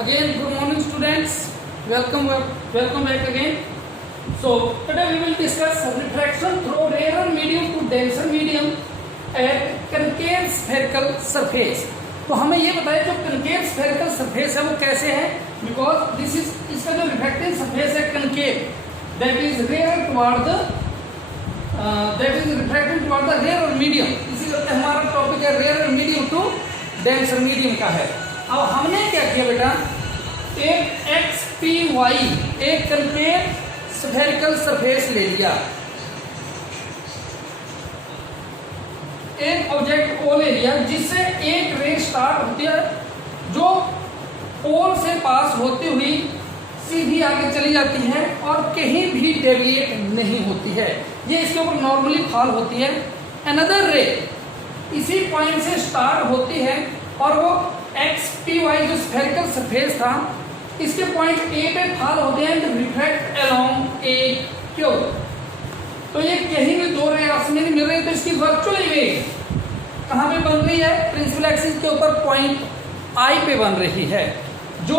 Again, good morning, students. Welcome back again. So today we will discuss refraction through rarer medium to denser medium at concave spherical surface. तो हमें ये बताया जो concave spherical surface है वो कैसे है, because this is इसका जो refracting surface है concave, that is rarer toward the that is refracting toward the rarer medium. इसी करके हमारा टॉपिक है rarer medium to denser medium का है. अब हमने क्या किया बेटा, एक एक्स पी वाई एक कंकेव स्फेरिकल सरफेस ले लिया, एक ऑब्जेक्ट ओ ले लिया जिससे एक रे स्टार्ट होती है जो पोल से पास होती हुई सीधी आगे चली जाती है और कहीं भी डेविएट नहीं होती है. ये इसके ऊपर नॉर्मली फॉल होती है. अनदर रे इसी पॉइंट से स्टार्ट होती है और वो एक्स पी वाई जो स्फेरिकल सरफेस था इसके पॉइंट ए पे फॉल होते हैं and refract along A Q. तो ये कहीं भी दो रे आपस में नहीं मिल रही, तो इसकी वर्चुअल इमेज कहाँ पे बन रही है, प्रिंसिपल एक्सिस के ऊपर पॉइंट आई पे बन रही है, जो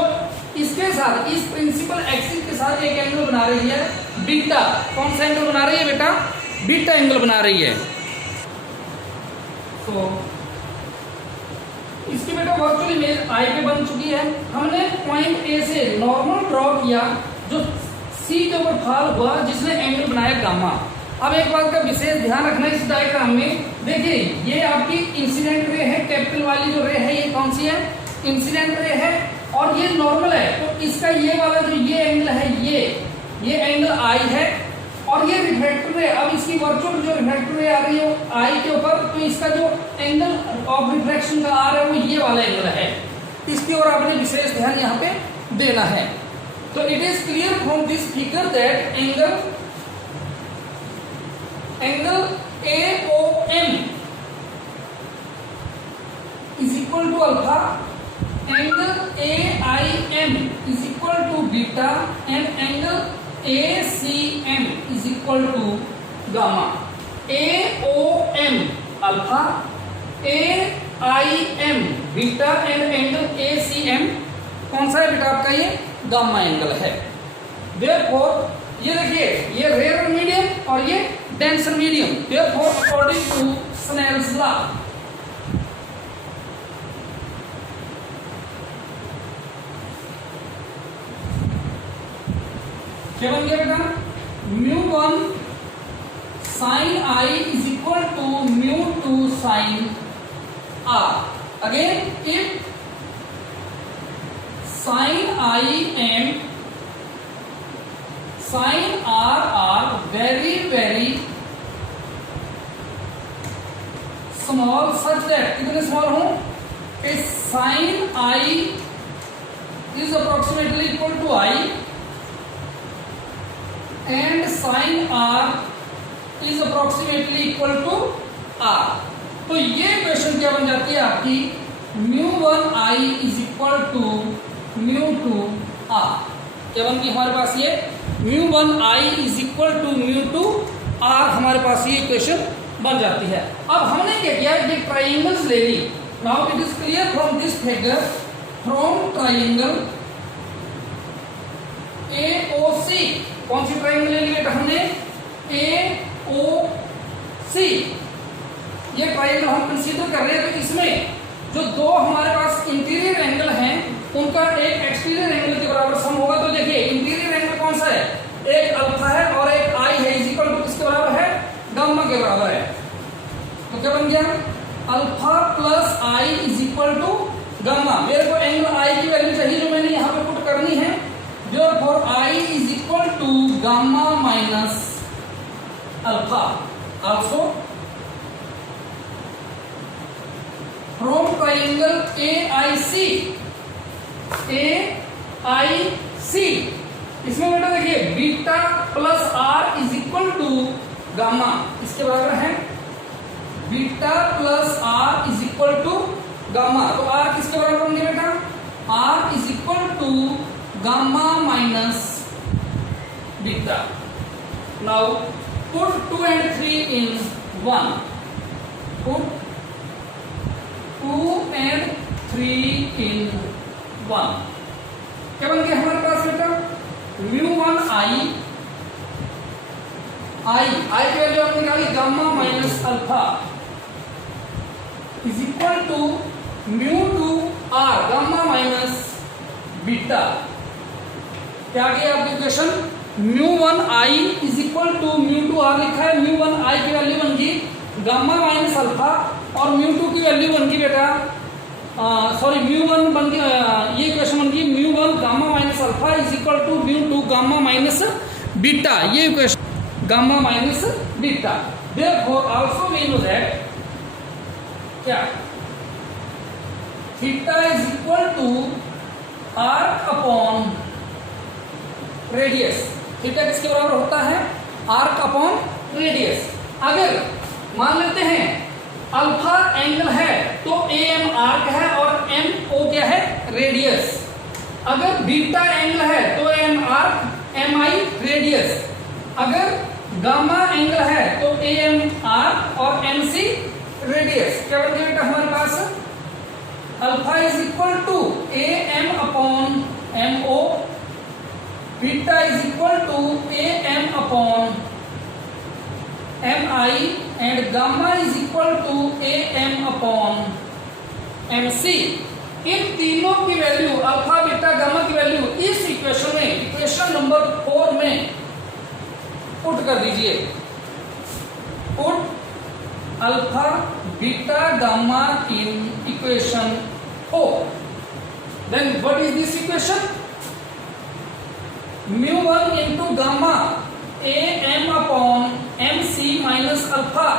इसके साथ इस प्रिंसिपल एक्सिस के साथ एक एंगल बना रही है बीटा. कौन सा एंगल बना रही है बेटा, बीटा एंगल बना रही है. तो इसकी बेटा वर्चुअल इमेज आई पे बन चुकी है. हमने पॉइंट ए से नॉर्मल ड्रॉ किया जो सी के ऊपर फॉल हुआ जिसने एंगल बनाया गामा. अब एक बात का विशेष ध्यान रखना इस डायग्राम में, देखिए ये आपकी इंसिडेंट रे है, कैपिटल वाली जो रे है ये कौन सी है, इंसिडेंट रे है, और ये नॉर्मल है. तो इसका ये वाला जो ये एंगल है ये एंगल आई है, और ये रिफ्लेक्टर रे, अब इसकी वर्चुअल जो रिफ्लेक्टर रे आ रही है आई के ऊपर, तो इसका जो एंगल ऑफ रिफ्लेक्शन का आ रहा है वो ये वाला एंगल है. इसकी ओर आपने विशेष ध्यान यहाँ पे देना है. तो it is clear from this figure that angle AOM is equal to alpha, angle AIM is equal to beta, and angle ACM is equal to gamma. AOM alpha, AIM beta and angle ACM कौन सा है बेटा आपका, ये gamma angle है. Therefore ये देखिए ये रेयर मीडियम और ये denser medium. Therefore according to Snell's law क्या बन गया बेटा, μ1 sin I is equal to μ2 sin R. Again if sin I and sin R are very small such that कितने स्मॉल हो, sin I is approximately equal to I and sin R is approximately equal to R. तो ये equation क्या बन जाती है आपकी, μ1I is equal to μ2 R. क्या बनती है हमारे पास, ये μ1I is equal to μ2 R हमारे पास ये इक्वेशन बन जाती है. अब हमने क्या किया, ये ट्राइंगल्स ले ली. Now it is clear from this figure, from triangle AOC, कौन सी ट्राइंगल ले ली बेटा हमने, AOC. ये ट्राइंगल हम कंसीडर कर रहे हैं. तो इसमें जो दो हमारे पास इंटीरियर एंगल हैं उनका एक एक्सटीरियर एंगल के बराबर सम होगा. तो देखिए इंटीरियर एंगल कौन सा है, एक अल्फा है और एक आई है, इज इक्वल टू किसके बराबर है, गामा के बराबर है. तो क्या बन गया, alpha plus i is equal to gamma. मेरे को एंगल आई की वैल्यू चाहिए जो मैंने यहाँ पे पुट करनी है. Therefore I is equal to gamma minus alpha. Also from triangle AIC इसमें बेटा देखिए beta plus r is equal to gamma, इसके बराबर है beta plus r is equal to gamma. तो आर किसके बराबर होंगे बेटा, r is equal to gamma minus beta. Now put 2 and 3 in 1. Put 2 and 3 in 1. क्या बन गया हमारे पास बेटा, μ1 आई की वैल्यू हमने निकाली gamma minus alpha is equal to μ2 R gamma minus beta. क्या आ गया आपकी equation, μ1 I is equal to μ2 R लिखा है, μ1 आई की वैल्यू बन गई गामा माइनस अल्फा और μ2 की वैल्यू बन गई बेटा सॉरी μ1 बन गई, ये इक्वेशन बन गई μ1 gamma minus alpha is equal to μ2 gamma minus beta, ये equation gamma minus beta. Therefore also we know that क्या theta is equal to arc upon radius. Theta किसके बराबर होता है, आर्क अपॉन रेडियस। अगर मान लेते हैं अल्फा एंगल है तो AM आर्क है और MO क्या है, रेडियस। अगर बीटा एंगल है तो AM आर्क MI रेडियस। अगर गामा एंगल है तो AM आर्क और MC रेडियस। क्या बन गया बेटा हमारे पास, alpha is equal to AM upon MO, beta is equal to AM upon MI and gamma is equal to AM upon MC। इन तीनों की वैल्यू अल्फा बीटा गामा की वैल्यू इस इक्वेशन में, इक्वेशन नंबर 4 में पुट कर दीजिए। Put alpha beta gamma in equation 4। Then what is this equation, μ1 into gamma AM upon MC minus alpha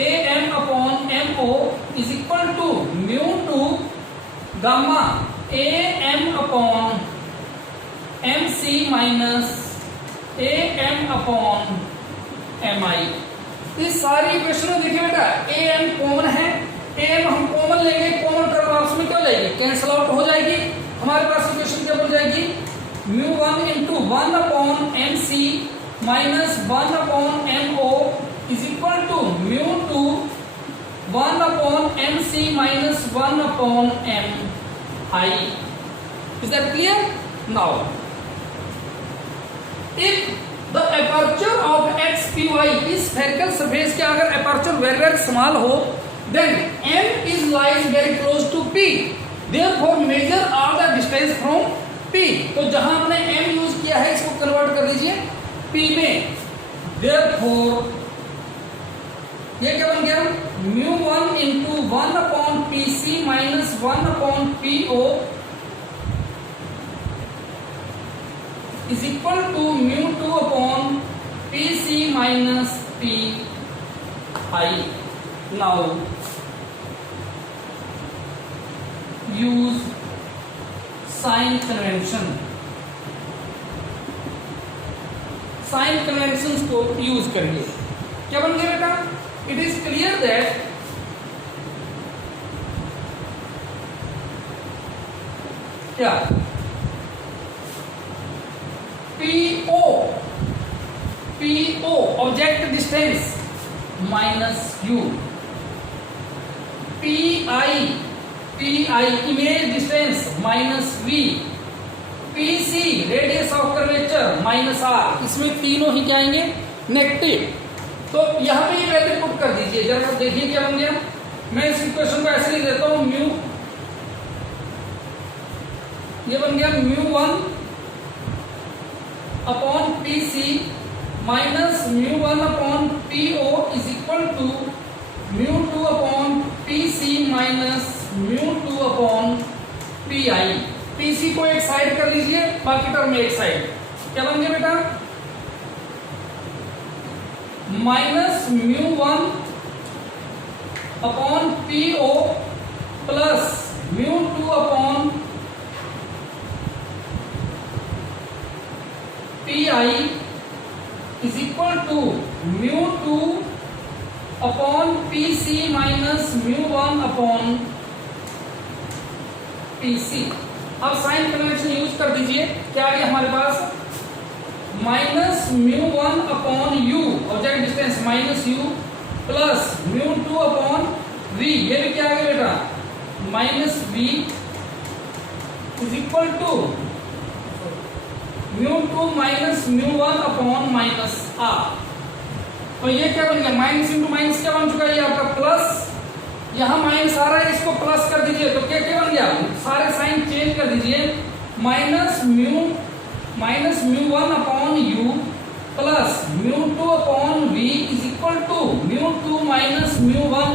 AM upon MO is equal to μ2 gamma AM upon MC minus AM upon MI। इस सारी equation में देखिए बेटा AM common है, AM हम common लेंगे, common term आपस में क्या हो जाएगी, कैंसिल आउट हो जाएगी। हमारे पास इक्वेशन क्या बन जाएगी, μ1 into 1 upon MC minus 1 upon MO is equal to μ2 1 upon MC minus 1 upon MI। Is that clear? Now, if the aperture of XPY is spherical surface के अगर aperture very very small हो, then M is lies very close to P, therefore measure all the distance from P। तो जहां हमने M use किया है इसको convert कर लीजिए P में। Therefore ये क्या बन गया, μ1 into 1 upon PC minus 1 upon PO is equal to μ2 upon PC minus PI। Now use sign convention, sign convention को यूज करिए। क्या बन गया बेटा, इट इज क्लियर दैट क्या PO object distance minus U, PI image distance minus V, PC radius of curvature minus R। इसमें तीनों ही क्या आएंगे, नेगेटिव। तो यहां पे ये वैल्यू पुट कर दीजिए, जरा देखिए क्या बन गया। मैं इस इक्वेशन को ऐसे लिख देता हूं, म्यू ये बन गया μ1 upon PC minus μ1 upon PO is equal to μ2 upon PC minus μ2 upon PI। PC को एक साइड कर लीजिए, बाकी टर्म एक साइड। क्या बन गया बेटा, minus μ1 upon PO plus μ2 upon PI is equal to μ2 upon PC minus μ1 upon PC। अब साइन कन्वेंशन यूज कर दीजिए। क्या आ गया हमारे पास, minus μ1 upon U object distance minus U plus μ2 upon V, ये भी क्या आ गया बेटा, minus V is equal to μ2 minus μ1 upon minus R. तो ये क्या बन गया, माइनस इंटू माइनस क्या बन चुका है, ये आपका प्लस, यहाँ माइनस आ रहा है, इसको प्लस कर दीजिए तो क्या क्या बन गया, सारे साइन चेंज कर दीजिए, minus μ1 upon U plus μ2 upon v is equal to μ2 minus μ1